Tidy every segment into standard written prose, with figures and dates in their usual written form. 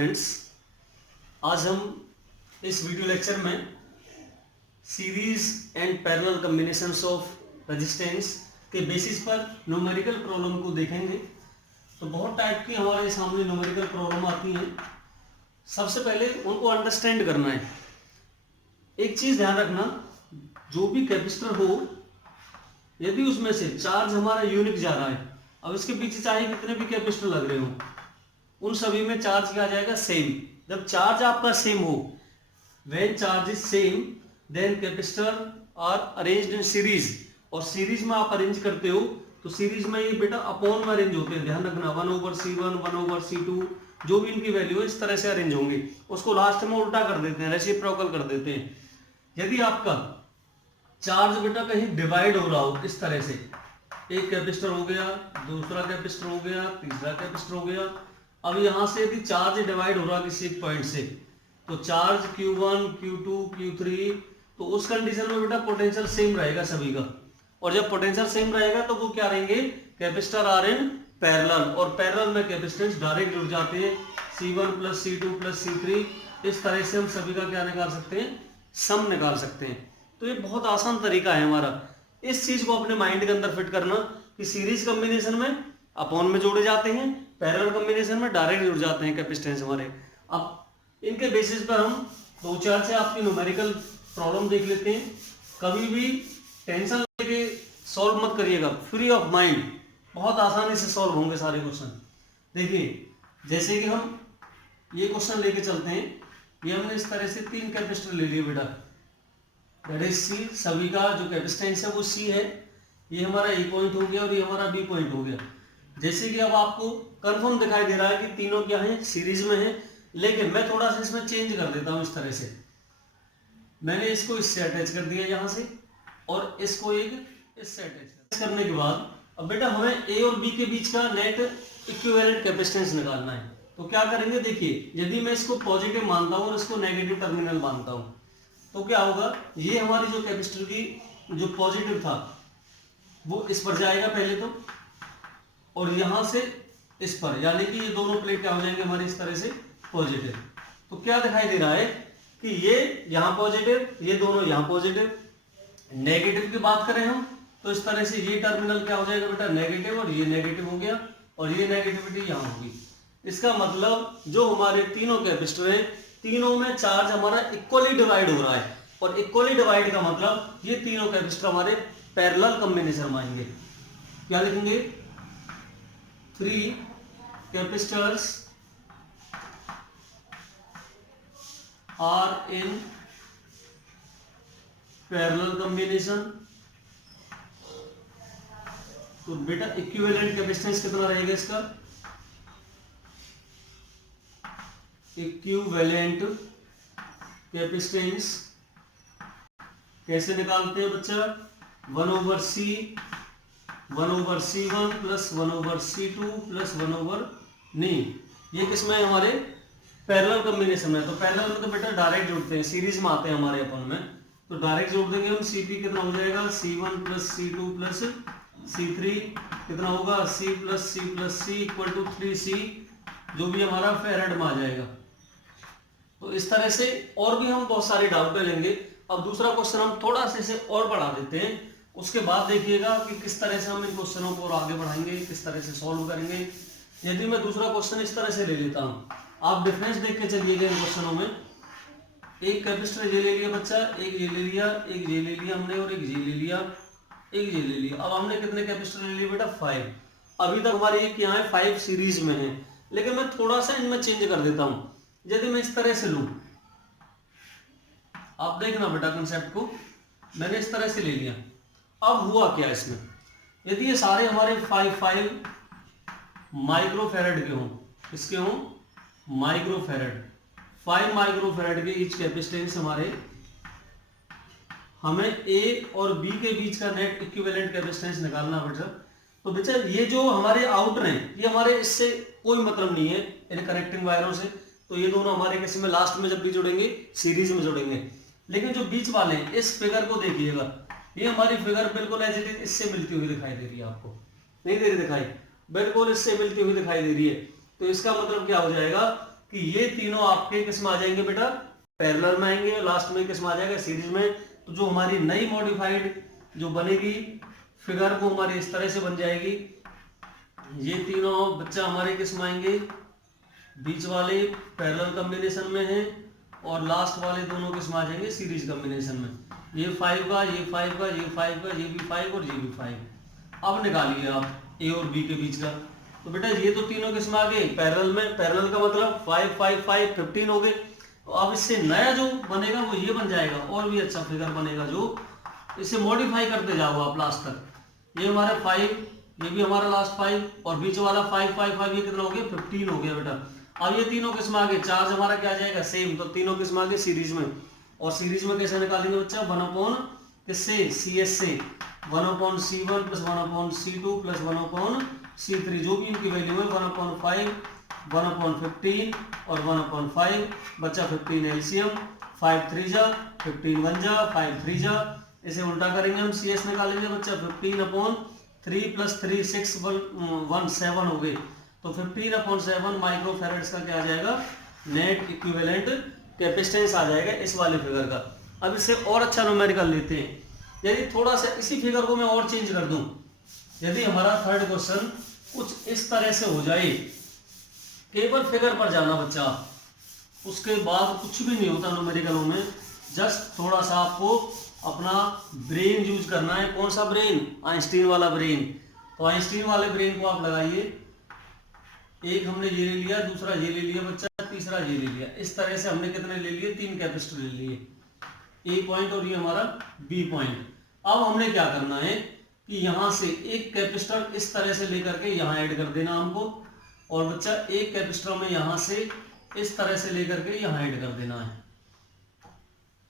Students, आज हम इस वीडियो लेक्चर में series and parallel combinations of resistance के बेसिस पर न्यूमेरिकल प्रॉब्लम को देखेंगे। तो बहुत टाइप की हमारे सामने न्यूमेरिकल प्रॉब्लम आती हैं। सबसे पहले उनको अंडरस्टैंड करना है। एक चीज़ ध्यान रखना, जो भी कैपेसिटर हो, यदि उसमें से चार्ज हमारा यूनिट जा रहा है, अब इसके पीछे चाहे कितने भी कैपेसिटर लग रहे हो, उन सभी में चार्ज क्या आ जाएगा, सेम। जब चार्ज आपका सेम हो, when charge is same then capacitor are arranged in series. और सीरीज में आप अरेंज करते हो तो सीरीज में ये बेटा अपॉन में अरेंज होते हैं। ध्यान रखना, 1/C1 1/C2 जो भी इनकी वैल्यू है इस तरह से अरेंज होंगे। उसको लास्ट में उल्टा कर देते हैं, रेसिप्रोकल कर देते हैं। यदि आपका चार्ज बेटा कहीं डिवाइड हो रहा हो इस तरह से, एक कैपेसिटर हो गया, दूसरा कैपेसिटर हो गया, तीसरा कैपेसिटर हो गया। अब यहां से यदि चार्ज डिवाइड हो रहा किसी एक पॉइंट से, तो चार्ज Q1 Q2 Q3, तो उस कंडीशन में बेटा पोटेंशियल सेम रहेगा सभी का। और जब पोटेंशियल सेम रहेगा तो वो क्या रहेंगे, कैपेसिटर आर इन पैरेलल, और पैरेलल में कैपेसिटेंस डायरेक्ट जुड़ जाते हैं, C1 + C2 + C3। इस तरह से हम सभी का क्या निकाल सकते हैं, सम निकाल सकते हैं। तो ये बहुत आसान तरीका है हमारा। इस चीज को अपने माइंड के अंदर फिट करना कि सीरीज कॉम्बिनेशन में अपॉन में जोड़े जाते हैं, पैरेलल कॉम्बिनेशन में डायरेक्ट जुड़ जाते हैं कैपेसिटेंस हमारे। अब इनके बेसिस पर हम दो चार से आपकी न्यूमेरिकल प्रॉब्लम देख लेते हैं। कभी भी टेंशन लेके सॉल्व मत करिएगा, फ्री ऑफ माइंड, बहुत आसानी से सॉल्व होंगे सारे क्वेश्चन। देखिए, जैसे कि हम ये क्वेश्चन लेके चलते हैं। ये हमने इस तरह से 3 कैपेसिटर ले लिए बेटा, दैट इज सी। सभी का जो कैपेसिटेंस है वो सी है। ये हमारा ए पॉइंट हो गया और ये हमारा बी पॉइंट हो गया। जैसे कि अब आपको कंफर्म दिखाई दे रहा है कि तीनों क्या है, सीरीज में है। लेकिन मैं थोड़ा सा इसमें चेंज कर देता हूं। इस तरह से मैंने इसको इससे अटैच कर दिया यहां से, और इसको एक इससे अटैच करने के बाद अब बेटा हमें ए और बी के बीच का नेट इक्विवेलेंट कैपेसिटेंस निकालना है। तो क्या करेंगे, देखिए, यदि मैं इसको पॉजिटिव मानता हूं और इसको नेगेटिव टर्मिनल मानता हूं, तो क्या होगा, ये हमारी जो कैपेसिटर की जो पॉजिटिव था वो इस पर जाएगा पहले तो, और यहां से इस पर, यानी कि ये दोनों प्लेट क्या हो जाएंगे हमारी इस तरह से पॉजिटिव। तो क्या दिखाई दे रहा है कि ये यहां पॉजिटिव, ये दोनों यहां पॉजिटिव। नेगेटिव की बात करें हम तो इस तरह से ये टर्मिनल क्या हो जाएगा बेटा, नेगेटिव, और ये नेगेटिव हो गया, और ये नेगेटिविटी यहां होगी। इसका मतलब जो हमारे तीनों कैपेसिटर हैं, तीनों में चार्ज हमारा इक्वली डिवाइड हो रहा है। और इक्वली डिवाइड का मतलब ये तीनों कैपेसिटर हमारे पैरेलल कॉम्बिनेशन में आएंगे। क्या लिखेंगे, 3 capacitors are in parallel combination. तो बेटा इक्विवेलेंट कैपेसिटेंस कितना रहेगा इसका, इक्विवेलेंट कैपेसिटेंस कैसे निकालते हैं बच्चा, 1/C 1/C1 + 1/C2 + 1/, नहीं, ये किसमें है, हमारे पैरेलल कॉम्बिनेशन में। तो पैरेलल में तो बेटा डायरेक्ट जोड़ते हैं, सीरीज में आते हैं हमारे अपन में, तो डायरेक्ट जोड़ देंगे हम। Cp कितना हो जाएगा, C1 + C2 + C3 कितना होगा, C + C + C = 3C, जो भी हमारा फैराड में आ जाएगा। तो इस तरह से और भी हम बहुत सारे डाउट लेंगे। अब दूसरा क्वेश्चन हम थोड़ा सा इसे और बढ़ा देते हैं, उसके बाद देखिएगा कि किस तरह से हम इन क्वेश्चनों को और आगे बढ़ाएंगे, किस तरह से सॉल्व करेंगे। यदि मैं दूसरा क्वेश्चन इस तरह से ले लेता हूं, आप डिफरेंस देख के चलिएगा इन क्वेश्चनों में। एक कैपेसिटर ये ले लिया बच्चा, एक ये ले लिया, एक ये ले लिया हमने, और एक ये ले लिया, एक ये ले लिया। अब हमने कितने कैपेसिटर ले लिए बेटा, 5। अभी तक हमारे ये क्या है, 5 सीरीज में है। लेकिन मैं थोड़ा सा इनमें चेंज कर देता हूं। यदि मैं इस तरह से लूं, आप देखना बेटा कंसेप्ट को, मैंने इस तरह से ले लिया। अब हुआ क्या इसमें, यदि ये सारे हमारे 5 माइक्रोफैरड के हों, इसके हों माइक्रोफैरड, 5 माइक्रोफैरड के ईच कैपेसिटेंस हमारे, हमें ए और बी के बीच का नेट इक्विवेलेंट कैपेसिटेंस निकालना बेटा। तो बेटा ये जो हमारे आउटर हैं, ये हमारे इससे कोई मतलब नहीं है इन कनेक्टिंग वायरों से। तो ये दोनों हमारे किसी में लास्ट में जब भी जुड़ेंगे सीरीज में जुड़ेंगे। लेकिन जो बीच वाले हैं, इस फिगर को देखिएगा, ये हमारी फिगर बिल्कुल एज इट इज इससे मिलती हुई दिखाई दे रही है। आपको नहीं दे रही दिखाई, बिल्कुल इससे मिलती हुई दिखाई दे रही है। तो इसका मतलब क्या हो जाएगा, कि ये तीनों आपके किस में आ जाएंगे बेटा, पैरेलल में आएंगे, और लास्ट में किस में आ जाएगा, सीरीज में। तो जो हमारी नई मॉडिफाइड जो बनेगी फिगर वो हमारी इस तरह से बन जाएगी। ये तीनों बच्चा हमारे किस में आएंगे, बीच वाले पैरेलल कॉम्बिनेशन में है, और लास्ट वाले दोनों किस में आ जाएंगे, सीरीज कॉम्बिनेशन में। ये 5 का, ये 5 का, ये 5 का, ये भी 5 और ये भी 5। अब निकालिए आप ए और बी के बीच का। तो बेटा ये तो तीनों किस में आ गए, पैरेलल में। पैरेलल का मतलब 5 5 5 15 हो गए। तो अब इससे नया जो बनेगा वो ये बन जाएगा, और भी अच्छा फिगर बनेगा, जो इसे मॉडिफाई करते जाओ आप लास्ट तक। ये हमारे 5, ये भी हमारा लास्ट 5, और बीच वाला 5 5 5, ये कितना हो गया, 15 हो गया बेटा। अब ये तीनों किस में आ गए, चार्ज हमारा क्या आ जाएगा, सेम। तो तीनों किस में आ गए, सीरीज में। और सीरीज में कैसे निकालेंगे बच्चा, 1 किससे, CS से। 1/C1 + 1/C2 + 1/C3, जो भी इनकी वैल्यू है, 1/5 1/15 और 1/5। बच्चा 15 एलसीएम, 5 3 जा 15 1 जा 5 3 जा। इसे उल्टा करेंगे हम, CS निकालेंगे बच्चा, 15/3 + 3 6 1 7 हो गए। तो 15/7 माइक्रोफैरड्स का क्या आ जाएगा, नेट इक्विवेलेंट कैपेसिटेंस आ जाएगा इस वाले फिगर का। अब इससे और अच्छा न्यूमेरिकल लेते हैं। यदि थोड़ा सा इसी फिगर को मैं और चेंज कर दूं, यदि हमारा थर्ड क्वेश्चन कुछ इस तरह से हो जाए, केवल फिगर पर जाना बच्चा, उसके बाद कुछ भी नहीं होता न्यूमेरिकलों में, जस्ट थोड़ा सा आपको अपना ब्रेन यूज करना है। कौन सा ब्रेन, आइंस्टीन वाला ब्रेन। तो आइंस्टीन वाले ब्रेन को आप लगाइए। एक हमने ये ले लिया, दूसरा ये ले लिया बच्चा, तीसरा ये ले लिया। इस तरह से हमने कितने ले लिए, 3 कैपेसिटर ले लिए, ए पॉइंट और ये हमारा बी पॉइंट। अब हमने क्या करना है कि यहां से एक कैपेसिटर इस तरह से लेकर के यहां ऐड कर देना हमको, और बच्चा एक कैपेसिटर में यहां से इस तरह से लेकर के यहां ऐड कर देना है।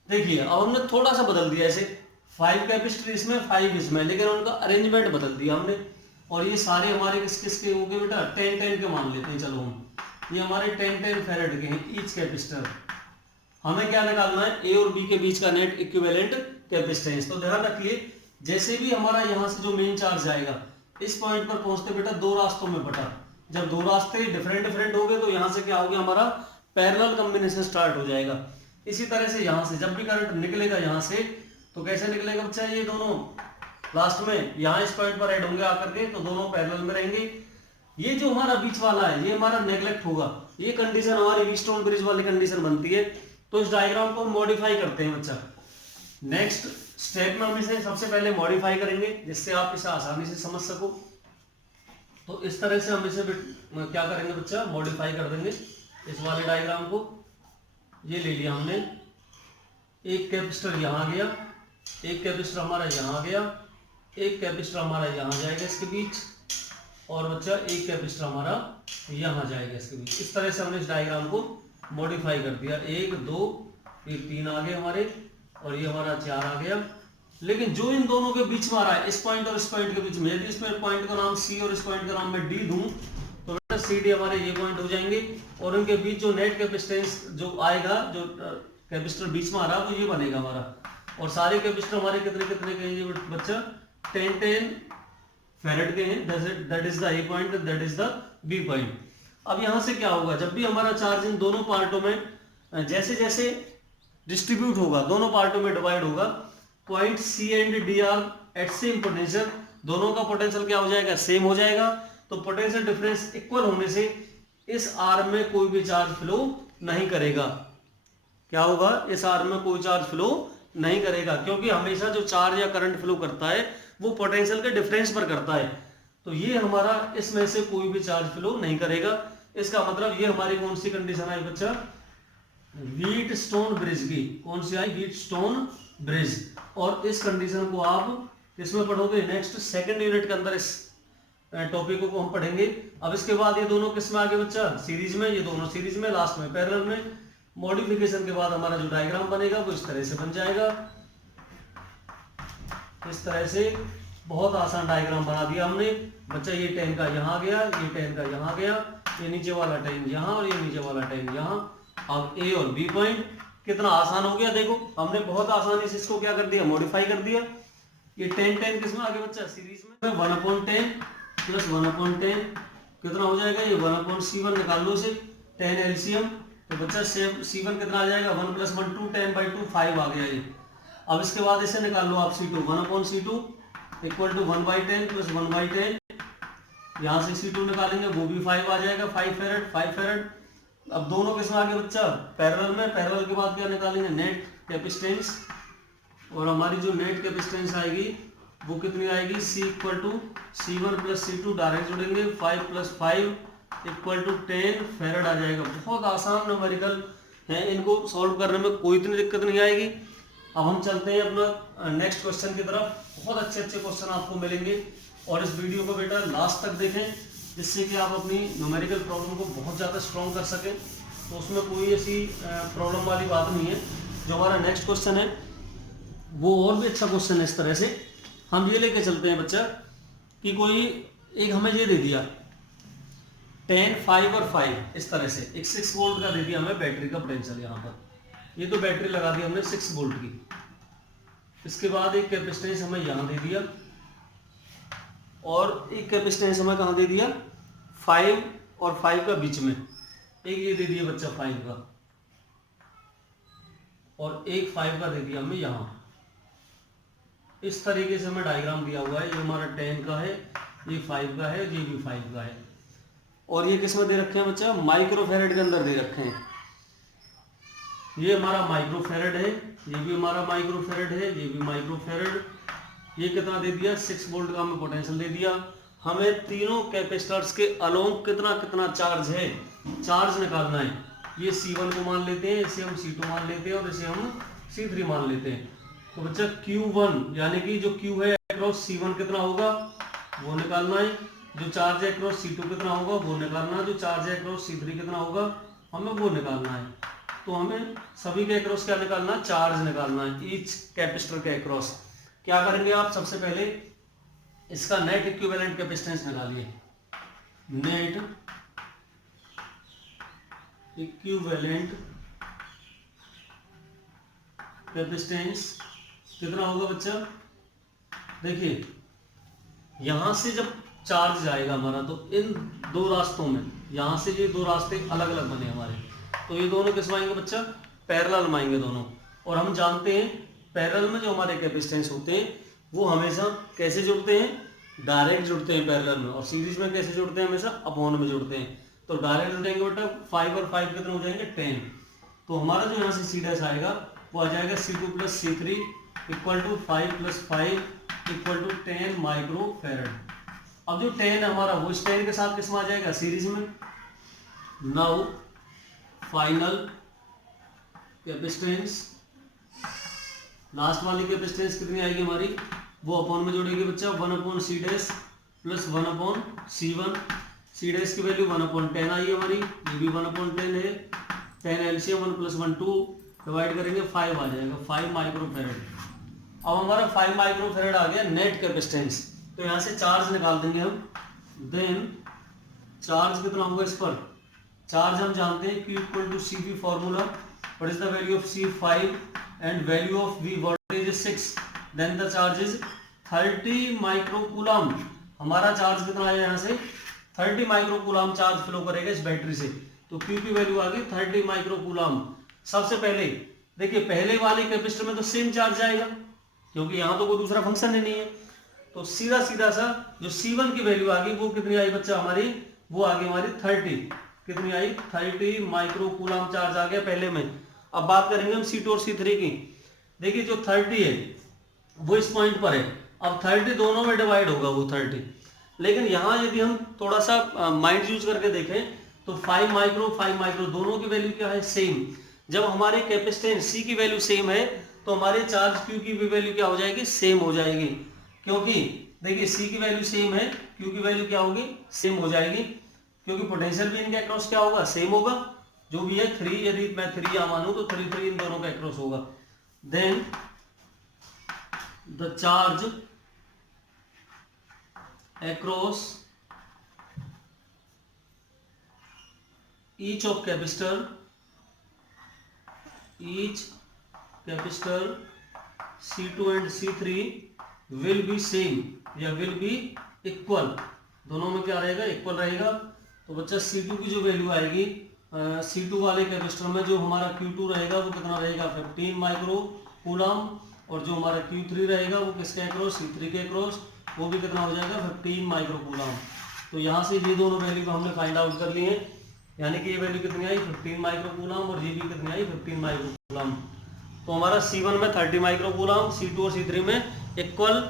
देखिए अब हमने थोड़ा सा बदल दिया, ऐसे 5 कैपेसिटर इसमें 5 इसमें, लेकिन उनका अरेंजमेंट बदल दिया हमने। और ये सारे हमारे किस किस के हो गए बेटा, 10 10 के मान लेते हैं। चलो हम ये हमारे 10 10 फैरेड के हैं ईच कैपेसिटर। हमें क्या निकालना है, ए और बी के बीच का नेट इक्विवेलेंट कैपेसिटेंस। तो ध्यान रखिए, जैसे भी हमारा यहाँ से जो मेन चार्ज जाएगा, इस पॉइंट पर पहुंचते बेटा 2 रास्तों में बटा। जब 2 रास्ते डिफरेंट डिफरेंट हो गए तो यहाँ से क्या हो गया, हमारा पैरेलल कॉम्बिनेशन स्टार्ट हो जाएगा। इसी तरह से यहाँ से जब भी करंट निकलेगा यहाँ से, तो कैसे निकलेगा बच्चा, ये दोनों लास्ट में यहाँ इस पॉइंट पर ऐड होंगे आकर के, तो दोनों पैरेलल में रहेंगे। ये जो हमारा बीच वाला है ये हमारा नेगलेक्ट होगा। ये कंडीशन हमारी व्हीटस्टोन ब्रिज वाली कंडीशन बनती है। तो इस डायग्राम को मॉडिफाई करते हैं बच्चा। नेक्स्ट स्टेप में हम इसे सबसे पहले मॉडिफाई करेंगे, जिससे आप इसे आसानी से समझ सको। तो इस तरह से हम इसे क्या करेंगे बच्चा, मॉडिफाई कर देंगे इस वाले डायग्राम को। ये ले लिया हमने, एक कैपेसिटर यहाँ गया, एक कैपेसिटर हमारा यहाँ गया, एक कैपेसिटर हमारा यहाँ जाएगा इसके बीच, और बच्चा एक कैपेसिटर हमारा यहाँ जाएगा इसके बीच। इस तरह से हमने इस डायग्राम को मॉडिफाई कर दिया। 1 2 ये 3 आ गए हमारे, और ये हमारा 4 आ गया। लेकिन जो इन दोनों के बीच में आ रहा है, इस पॉइंट और इस पॉइंट के बीच में, यदि इसमें पॉइंट का नाम C और इस पॉइंट का नाम मैं D दूं, तो बेटा CD हमारे ये पॉइंट हो जाएंगे, और उनके बीच जो नेट कैपेसिटेंस जो आएगा, जो कैपेसिटर बीच में आ रहा है, वो ये बनेगा हमारा। और सारे कैपेसिटर हमारे कितने कितने के हैं बच्चा, 10 10 फैरेड के हैं। That is the A point, that is the B point. अब यहाँ से क्या होगा, जब भी हमारा चार्ज इन दोनों पार्टों में जैसे जैसे डिस्ट्रीब्यूट होगा, दोनों पार्टों में डिवाइड होगा, point C and D are at same potential, दोनों का पोटेंशियल क्या हो जाएगा, सेम हो जाएगा। तो पोटेंशियल डिफरेंस इक्वल होने से इस आर्म में कोई भी चार्ज फ्लो नहीं करेगा। क्या होगा, इस आर्म में कोई चार्ज फ्लो नहीं करेगा, क्योंकि हमेशा जो चार्ज या करंट फ्लो करता है वो पोटेंशियल के डिफरेंस पर करता है। तो ये हमारा इसमें से कोई भी चार्ज फ्लो नहीं करेगा। इसका मतलब ये हमारी कौन सी कंडीशन आई बच्चा, व्हीटस्टोन ब्रिज की। कौन सी आई, व्हीटस्टोन ब्रिज। और इस कंडीशन को आप किसमें पढ़ोगे, नेक्स्ट सेकंड यूनिट के अंदर इस टॉपिक को हम पढ़ेंगे। अब इसके बाद ये दोनों किस में आगे बच्चा, सीरीज में, ये दोनों सीरीज में, लास्ट में पैरेलल में। मॉडिफिकेशन के बाद हमारा जो डायग्राम बनेगा वो इस तरह से बन जाएगा। इस तरह से बहुत आसान डायग्राम बना दिया हमने बच्चा। ये 10 का यहाँ गया, ये 10 का यहाँ गया, ये नीचे वाला 10 यहाँ, और ये नीचे वाला 10 यहाँ। अब ए और बी पॉइंट कितना आसान हो गया, देखो हमने बहुत आसानी से इसको क्या कर दिया, मॉडिफाई कर दिया। ये 10 10 किसमें आगे बच्चा, सीरीज में। 1/10 + 1/10 कितना हो जाएगा, ये 1/C1 निकाल लो इसे। 10 एलसीएम, तो बच्चा C1 कितना आ जाएगा 1 + 1 2, 10/2 5 आ गया ये। अब इसके बाद इसे निकाल लो आप C2, 1/C2 = 1/10 + 1/10, यहाँ से C2 निकालेंगे वो भी 5 आ जाएगा, 5 फेरेड। अब दोनों किसमें आ गए बच्चा, पैरेलल में। पैरेलल के बाद क्या निकालेंगे, नेट कैपेसिटेंस, और हमारी जो नेट कैपेसिटेंस आएगी वो कितनी आएगी, C1 + C2 डायरेक्ट जोड़ेंगे, 5 + 5 = 10 फेरेड आ जाएगा। बहुत आसान न्यूमेरिकल है, इनको सॉल्व करने में कोई इतनी दिक्कत नहीं आएगी। अब हम चलते हैं अपना नेक्स्ट क्वेश्चन की तरफ। बहुत अच्छे अच्छे क्वेश्चन आपको मिलेंगे, और इस वीडियो को बेटा लास्ट तक देखें, जिससे कि आप अपनी न्यूमेरिकल प्रॉब्लम को बहुत ज़्यादा स्ट्रॉन्ग कर सकें। तो उसमें कोई ऐसी प्रॉब्लम वाली बात नहीं है। जो हमारा नेक्स्ट क्वेश्चन है वो और भी अच्छा क्वेश्चन है। इस तरह से हम ये लेके चलते हैं बच्चा कि कोई एक हमें ये दे दिया 10, 5 और 5, इस तरह से एक 6 वोल्ट का दे दिया हमें बैटरी का पोटेंशियल। यहाँ पर ये तो बैटरी लगा दी हमने 6 वोल्ट की। इसके बाद एक कैपेसिटेंस हमें यहाँ दे दिया, और एक कैपेसिटेंस हमें कहाँ दे दिया, 5 और 5 का बीच में एक ये दे दिया बच्चा 5 का, और एक 5 का दे दिया हमें यहाँ। इस तरीके से हमें डायग्राम दिया हुआ है। ये हमारा 10 का है, ये 5 का है, ये भी 5 का है, और ये किस में दे रखे हैं बच्चा, माइक्रोफेरेड के अंदर दे रखे हैं। ये हमारा माइक्रोफेरेड है, ये भी हमारा माइक्रोफेरेड है, ये भी माइक्रोफेरेड। ये कितना दे दिया, 6 वोल्ट का हमें पोटेंशियल दे दिया। हमें तीनों कैपेसिटर्स के अलोंग कितना कितना चार्ज है, चार्ज निकालना है। ये C1 को मान लेते हैं, इसे हम C2 मान लेते हैं, और इसे हम C3 मान लेते हैं। तो बच्चा Q1 यानी कि जो Q है अक्रॉस C1 कितना होगा वो निकालना है, जो चार्ज है अक्रॉस C2 कितना होगा वो निकालना है, जो चार्ज है अक्रॉस C3 कितना होगा हमें वो निकालना है। तो हमें सभी के अक्रॉस क्या निकालना है, चार्ज निकालना है ईच कैपेसिटर के अक्रॉस। क्या करेंगे आप, सबसे पहले इसका नेट इक्विवेलेंट कैपेसिटेंस निकालिए। नेट इक्विवेलेंट कैपेसिटेंस कितना होगा बच्चा, देखिए यहां से जब चार्ज जाएगा हमारा, तो इन दो रास्तों में, यहां से ये दो रास्ते अलग अलग बने हमारे, तो ये दोनों किस में आएंगे बच्चा, पैरेलल में आएंगे दोनों। और हम जानते हैं पैरेलल में जो हमारे कैपेसिटेंस होते हैं वो हमेशा कैसे जुड़ते हैं, डायरेक्ट जुड़ते हैं पैरेलल में, और सीरीज में कैसे जुड़ते हैं, हमेशा अपॉन में जुड़ते हैं। तो डायरेक्ट जुड़ेंगे बेटा 5 और 5 कितने हो जाएंगे 10। तो हमारा जो यहाँ से C' आएगा वो आ जाएगा C2 + C3 = 5 + 5 = 10 माइक्रोफेरेड। अब जो 10 हमारा वो इस 10 के साथ किसमें आ जाएगा, सीरीज में। नाउ फाइनल कैपेसिटेंस, लास्ट वाली कैपेसिटेंस कितनी आएगी हमारी, वो अपॉन में जोड़ेगी बच्चा 1/C' + 1/C1। C' की वैल्यू 1/10 आई हमारी, ये भी 1/10 है। 10 एलसीएम 1 + 1 2 डिवाइड करेंगे 5 आ जाएगा, 5 माइक्रोफेरेड। अब हमारा 5 माइक्रोफेरेड आ गया नेट कैपेसिटेंस। तो यहाँ से चार्ज निकाल देंगे हम। देन चार्ज कितना होगा इस पर, चार्ज हम जानते हैं Q = CV formula, what is the value of C 5 and value of V voltage is 6, then the charge is 30 microcoulomb. हमारा चार्ज कितना आया यहाँ से, 30 माइक्रोकूलम चार्ज फ्लो करेगा इस बैटरी से। तो Q की वैल्यू आ गई 30 माइक्रोकूलम। सबसे पहले देखिए पहले वाले कैपेसिटर में तो सेम चार्ज जाएगा, क्योंकि यहाँ तो कोई दूसरा फंक्शन ही नहीं है। तो सीधा सीधा सा जो C1 की वैल्यू आ गई वो कितनी आई बच्चा हमारी, वो आ गई हमारी 30, कितनी आई 30 माइक्रोकूलम चार्ज आ गया पहले में। अब बात करेंगे हम C2 और C3 की। देखिए जो 30 है वो इस पॉइंट पर है, अब 30 दोनों में डिवाइड होगा वो 30, लेकिन यहाँ यदि हम थोड़ा सा माइंड यूज करके देखें तो 5 माइक्रो दोनों की वैल्यू क्या है, सेम। जब हमारे कैपेसिटेंस C की वैल्यू सेम है तो हमारे चार्ज Q की भी वैल्यू क्या हो जाएगी, सेम हो जाएगी। क्योंकि देखिए C की वैल्यू सेम है, Q की वैल्यू क्या होगी, सेम हो जाएगी, क्योंकि पोटेंशियल भी इनके अक्रॉस क्या होगा, सेम होगा। जो भी है 3, यदि मैं 3 यहाँ मानूं तो 3 इन दोनों के अक्रॉस होगा। Then the charge across each capacitor C2 and C3 will be same या will be equal, दोनों में क्या रहेगा, इक्वल रहेगा। तो बच्चा C2 की जो वैल्यू आएगी C2 वाले कैपेसिटर में जो हमारा Q2 रहेगा वो कितना रहेगा 15 माइक्रो कूलम, और जो हमारा Q3 रहेगा वो किसके अक्रॉस C3 के अक्रॉस वो भी कितना हो जाएगा 15 माइक्रो कूलम। तो यहाँ से ये दोनों वैल्यू को हमने फाइंड आउट कर लिए हैं, यानी कि ये वैल्यू कितनी आई 15 माइक्रो कूलम और ये भी कितनी आई 15 माइक्रो कूलम। तो हमारा C1 में 30 माइक्रो कूलम, C2 और C3 में इक्वल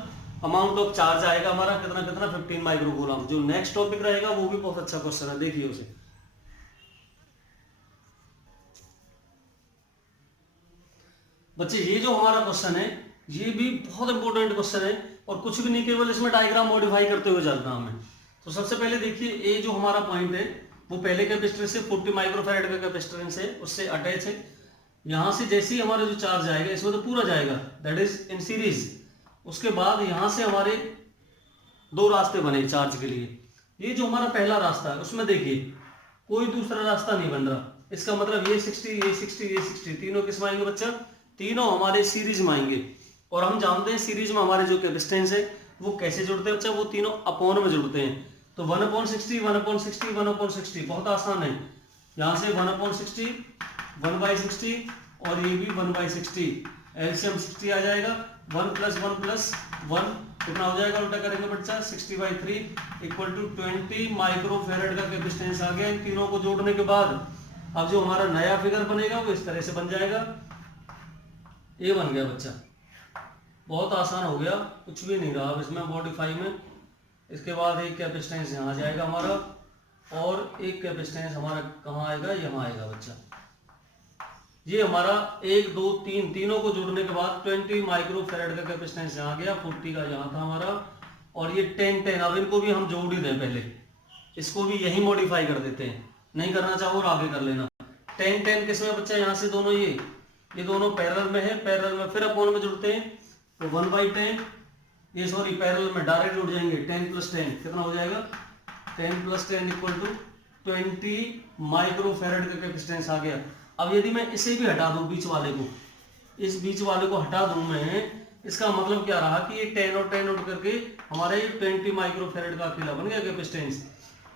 अमाउंट ऑफ चार्ज आएगा हमारा कितना कितना 15 माइक्रो कूलम। जो नेक्स्ट टॉपिक रहेगा वो भी बहुत अच्छा क्वेश्चन है, देखिए उसे। बच्चे ये जो हमारा क्वेश्चन है ये भी बहुत इंपॉर्टेंट क्वेश्चन है, और कुछ भी नहीं, केवल इसमें डायग्राम मॉडिफाई करते हुए चलना हमें। तो सबसे पहले देखिए ये जो हमारा पॉइंट है वो पहले कैपेसिटर से 40 माइक्रोफैराड का कैपेसिटर से उससे अटैच है। यहाँ से जैसे ही हमारा जो चार्ज आएगा इसमें तो पूरा जाएगा, दैट इज इन सीरीज। उसके बाद यहाँ से हमारे दो रास्ते बने चार्ज के लिए। ये जो हमारा पहला रास्ता है उसमें देखिए कोई दूसरा रास्ता नहीं बन रहा, इसका मतलब ये 60 ये 60 ये 60 तीनों किस में आएंगे बच्चा, तीनों हमारे सीरीज में आएंगे। और हम जानते हैं सीरीज में हमारे जो कैपेसिटेंस है वो कैसे जुड़ते हैं बच्चा, वो तीनों अपॉन में जुड़ते हैं। तो 1/60 1/60 1/60 बहुत आसान है। यहाँ से 1/60 1/60 और ये भी 1/60, एलसीएम 60 आ जाएगा। 1 + 1 + 1 कितना हो जाएगा, उल्टा करेंगे बच्चा 60/3 इक्वल टू 20 माइक्रोफैराड का कैपेसिटेंस आ गया। इन तीनों को जोड़ने के बाद अब जो हमारा नया फिगर बनेगा वो इस तरह से बन जाएगा, ये बन गया बच्चा। बहुत आसान हो गया, कुछ भी नहीं रहा अब इसमें मॉडिफाई में। इसके बाद एक कैपेसिटेंस यहाँ जाएगा हमारा, और एक कैपेसिटेंस हमारा कहाँ आएगा, यहाँ आएगा बच्चा। ये हमारा 1 2 3 तीनों को जोड़ने के बाद 20 माइक्रोफैराड का कैपेसिटेंस यहाँ गया, 40 का यहाँ था हमारा, और ये 10 10। अब इनको भी हम जोड़ ही दें, पहले इसको भी यही मॉडिफाई कर देते हैं, नहीं करना चाहो और आगे कर लेना। 10 10 किसमें बच्चा, यहाँ से दोनों ये दोनों पैरेलल में है, पैरेलल में फिर अपॉन में जुड़ते हैं। तो 1/10 ये सॉरी पैरेलल में डायरेक्ट जुड़ जाएंगे, 10 + 10 कितना हो जाएगा 10 + 10 इक्वल टू 20 माइक्रोफैराड का कैपेसिटेंस आ गया। अब यदि मैं इसे भी हटा दूं, बीच वाले को, इस बीच वाले को हटा दूं मैं, इसका मतलब क्या रहा कि ये 10 और 10 उठ करके हमारे 20 माइक्रोफैराड का अकेला बन गया कैपेसिटेंस।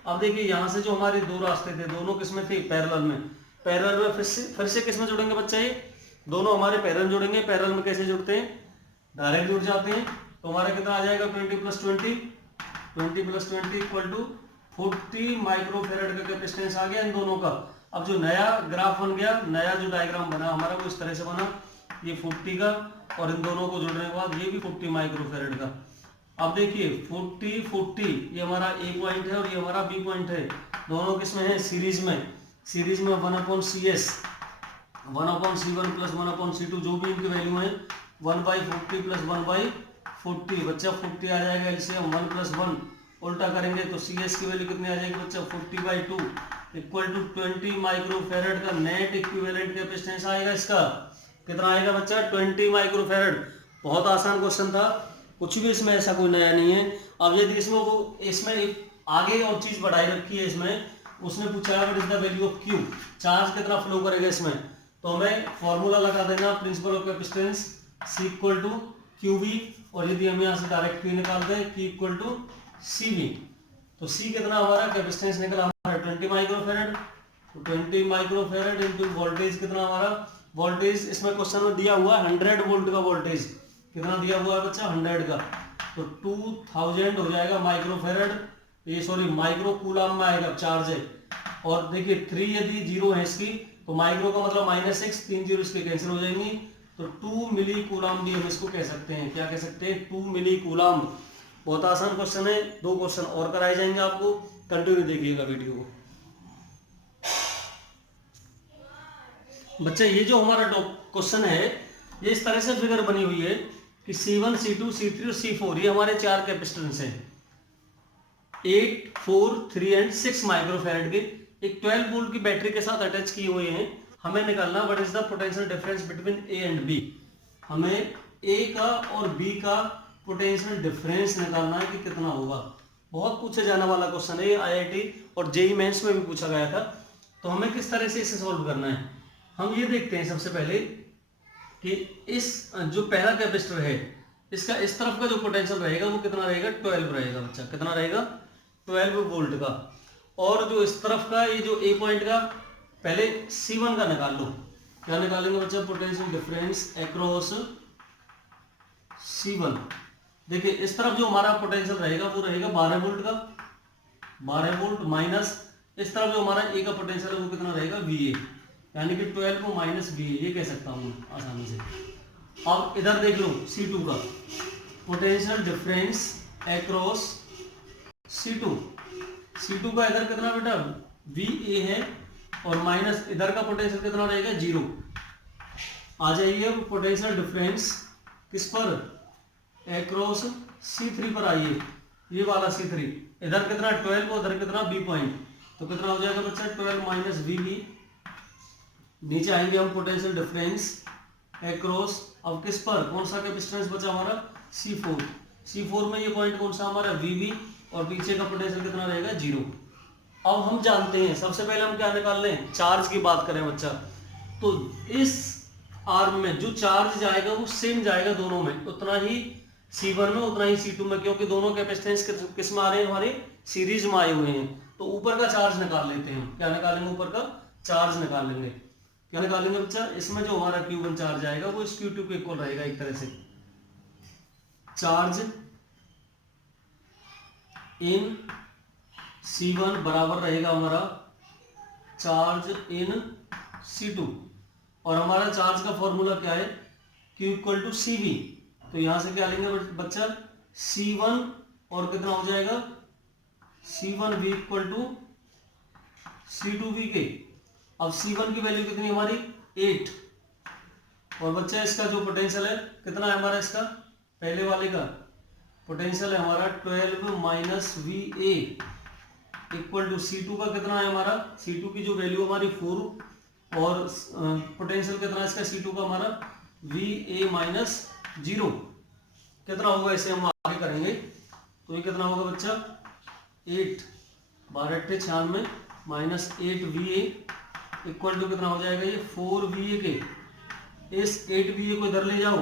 अब देखिए यहाँ से जो हमारे दो रास्ते थे दोनों किसमें थे, पैरेलल में। पैरेलल में फिर से किसमें जुड़ेंगे बच्चा, ये दोनों हमारे पैरेलल जुड़ेंगे। पैरेलल में कैसे जुड़ते हैं, डायरेक्ट जुड़ जाते हैं। तो हमारा कितना आ जाएगा 20 + 20 इक्वल टू 40 माइक्रोफैराड का कैपेसिटेंस आ गया इन दोनों का। अब जो नया ग्राफ बन गया, नया जो डायग्राम बना हमारा वो इस तरह से बना, ये 40 का और इन दोनों को जोड़ने के बाद ये भी 40 माइक्रोफैराड का। अब देखिए 40 40 ये हमारा ए पॉइंट है और ये हमारा बी पॉइंट है, दोनों किसमें है, सीरीज में। सीरीज में 1/CS 1/C1 + 1/C2 जो भी इनकी वैल्यू है 1/40 + 1/40 बच्चा 40 आ जाएगा एलसीएम। 1 + 1 उल्टा करेंगे तो CS की वैल्यू कितनी आ जाएगी बच्चा 40/2 इक्वल टू 20 माइक्रोफैराड का नेट इक्विवेलेंट कैपेसिटेंस आएगा। इसका कितना आएगा बच्चा 20 माइक्रोफैराड। बहुत आसान क्वेश्चन था, कुछ भी इसमें ऐसा कोई नया नहीं है। अब यदि इसमें एक आगे और चीज बढ़ाई रखी है, इसमें उसने पूछा what is the value of Q, charge कितना फ्लो करेगा इसमें, तो हमें फॉर्मूला लगा देना principle of capacitance C = QV, और यदि हम यहाँ से डायरेक्ट Q निकाल दें Q = CV, तो C कितना हमारा कैपेसिटेंस निकला हमारा 20 माइक्रोफैराड। तो 20 माइक्रोफैराड इनटू वोल्टेज कितना हमारा, वोल्टेज इसमें क्वेश्चन में दिया हुआ 100 वोल्ट का वोल्टेज, कितना दिया हुआ है बच्चा 100 का, तो 2000 हो जाएगा माइक्रोफैराड, ये सॉरी माइक्रो कूलम में आएगा चार्ज है। और देखिए 3 यदि 0 है इसकी तो माइक्रो का मतलब -6, 3 0 इसके कैंसिल हो जाएंगी, तो 2 मिली कूलम भी हम इसको कह सकते हैं। क्या कह सकते हैं 2 मिली कूलम। बहुत आसान क्वेश्चन है, 2 क्वेश्चन और कराए जाएंगे आपको, कंटिन्यू देखिएगा वीडियो को। बच्चा ये जो हमारा क्वेश्चन है ये इस तरह से फिगर बनी हुई है कि C1 C2 C3 और C4 ये हमारे 4 कैपेसिटेंस हैं, 8 4 3 एंड 6 माइक्रोफैराड के, एक 12 वोल्ट की बैटरी के साथ अटैच किए हुए हैं। हमें निकालना what is the potential difference between A and B। हमें A का और B का पोटेंशियल डिफरेंस निकालना है कि कितना होगा। बहुत पूछे जाने वाला क्वेश्चन है, IIT और JEE मेंस में भी पूछा गया था। तो हमें किस तरह से इसे सॉल्व करना है, हम ये देखते हैं सबसे पहले कि इस जो पहला कैपेसिटर है इसका इस तरफ का जो पोटेंशियल रहेगा वो कितना रहेगा 12 रहेगा बच्चा, कितना रहेगा 12 वोल्ट का। और जो इस तरफ का ये जो A पॉइंट का पहले C1 का निकाल लो। क्या निकालेंगे बच्चा? Potential difference across C1। देखिए इस तरफ जो हमारा पोटेंशियल रहेगा वो रहेगा 12 वोल्ट का, 12 वोल्ट माइनस इस तरफ जो हमारा ए का पोटेंशियल है वो कितना रहेगा? VA, यानी कि 12 माइनस VA, ये कह सकता हूँ आसानी से। अब इधर देख लो C2 का पोटेंशियल डिफरेंस अक्रॉस C2 का इधर कितना बेटा? VA है और माइनस इधर का पोटेंशियल कितना रहेगा? 0। आ जाइए अब पोटेंशियल डिफरेंस किस पर? अक्रॉस C3 पर आइए, ये वाला C3। इधर कितना? 12 और इधर कितना? B पॉइंट, तो कितना हो जाएगा बच्चा? 12 माइनस VB। नीचे आएंगे हम पोटेंशियल डिफरेंस अक्रॉस, अब किस पर? कौन सा कैपेसिटेंस बचा हमारा? C4 में ये पॉइंट कौन सा हमारा? VB, और पीछे का पोटेंशियल कितना रहेगा? 0। अब हम जानते हैं, सबसे पहले हम क्या निकाल लें? चार्ज की बात करें बच्चा, तो इस आर्म में जो चार्ज जाएगा वो सेम जाएगा दोनों में, उतना ही C1 में उतना ही C2 में, क्योंकि दोनों कैपेसिटेंस किस में आ रहे हैं? हमारे सीरीज में आए हुए हैं। तो ऊपर का चार्ज निकाल लेते हैं हम। क्या निकालेंगे? ऊपर का चार्ज निकाल लेंगे। क्या निकालेंगे बच्चा? इसमें जो हमारा Q1 चार्ज आएगा वो इस Q2 के इक्वल रहेगा। एक तरह से चार्ज इन C1 बराबर रहेगा हमारा चार्ज इन C2, और हमारा चार्ज का फॉर्मूला क्या है? Q equal to CV। तो यहां से क्या लेंगे बच्चा? C1 और कितना हो जाएगा? C1V इक्वल टू C2V के। अब C1 की वैल्यू कितनी हमारी? 8, और बच्चा इसका जो पोटेंशियल है कितना है हमारा? इसका पहले वाले का पोटेंशियल है हमारा 12 minus VA equal to C2 का कितना है हमारा? C2 की जो वैल्यू हमारी 4, और पोटेंशियल कितना है इसका C2 का हमारा? VA minus 0। कितना होगा? इसे हम आगे करेंगे, तो ये कितना होगा बच्चा? 8, 12 8 96 माइनस 8 VA इक्वल टू कितना हो जाएगा? ये 4 VA के। इस 8 VA को इधर ले जाओ,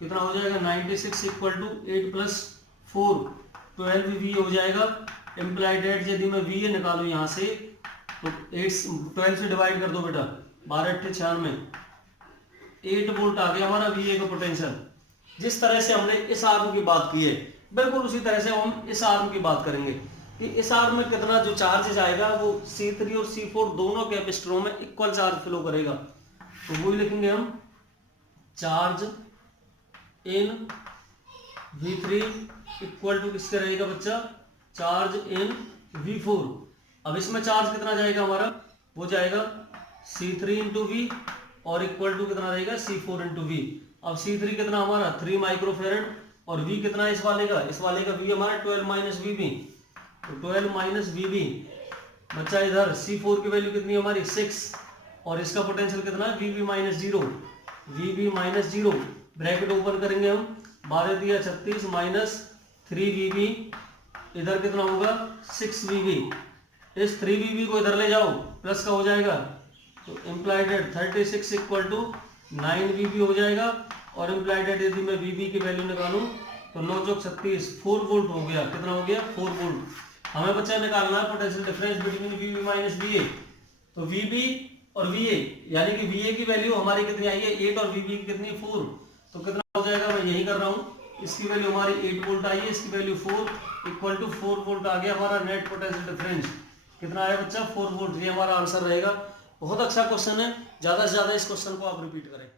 कितना हो जाएगा? 96 इक्वल टू 8 प्लस 4 12 VA हो जाएगा। इम्प्लाइड एट यदि मैं VA निकालू यहाँ से, तो 12 से डिवाइड कर दो बेटा, 12 8 96 8 वोल्ट आ गया हमारा VA का पोटेंशियल। जिस तरह से हमने इस आर्म की बात की है, बिल्कुल उसी तरह से हम इस आर्म की बात करेंगे कि इस आर्म में कितना जो चार्ज जाएगा वो C3 और C4 दोनों कैपेसिटरों में इक्वल चार्ज फ्लो करेगा। तो वो लिखेंगे हम charge in V3 equal to किसके रहेगा बच्चा? Charge in V4। अब इसमें चार्ज कितना जाएगा हमारा? वो जाएगा C3 इंटू V, और इक्वल टू कितना रहेगा? C4 into V। अब C3 कितना हमारा? 3 माइक्रोफेरेड, और V कितना है इस वाले का? इस वाले का V हमारा 12 माइनस VB, तो 12 माइनस VB बच्चा। इधर C4 की वैल्यू कितनी हमारी? 6, और इसका पोटेंशियल कितना है? VB minus 0, VB minus 0। Bracket open करेंगे हम, 12 दिया 36 माइनस 3VB, इधर कितना होगा? 6VB। इस 3VB को इधर ले जाओ, प्लस का हो जाएगा, तो implied eight 36 equal to 9VB हो जाएगा। और इम्प्लाइड एट यदि मैं VB की वैल्यू निकालूं तो 9 चौक 36, 4 वोल्ट हो गया। कितना हो गया? 4 वोल्ट। हमें बच्चा निकालना है potential difference between VB minus VA। तो VB और VA, यानी कि VA की वैल्यू हमारी कितनी आई है? 8, और VB की कितनी? 4। तो कितना हो जाएगा? मैं यही कर रहा हूँ। इसकी वैल्यू हमारी 8 वोल्ट आई है, इसकी वैल्यू 4 इक्वल टू 4 वोल्ट आ गया हमारा नेट पोटेंशियल डिफरेंस। कितना आया बच्चा? 4 वोल्ट। ये हमारा आंसर रहेगा। बहुत अच्छा क्वेश्चन है, ज्यादा से ज्यादा इस क्वेश्चन को आप रिपीट करें।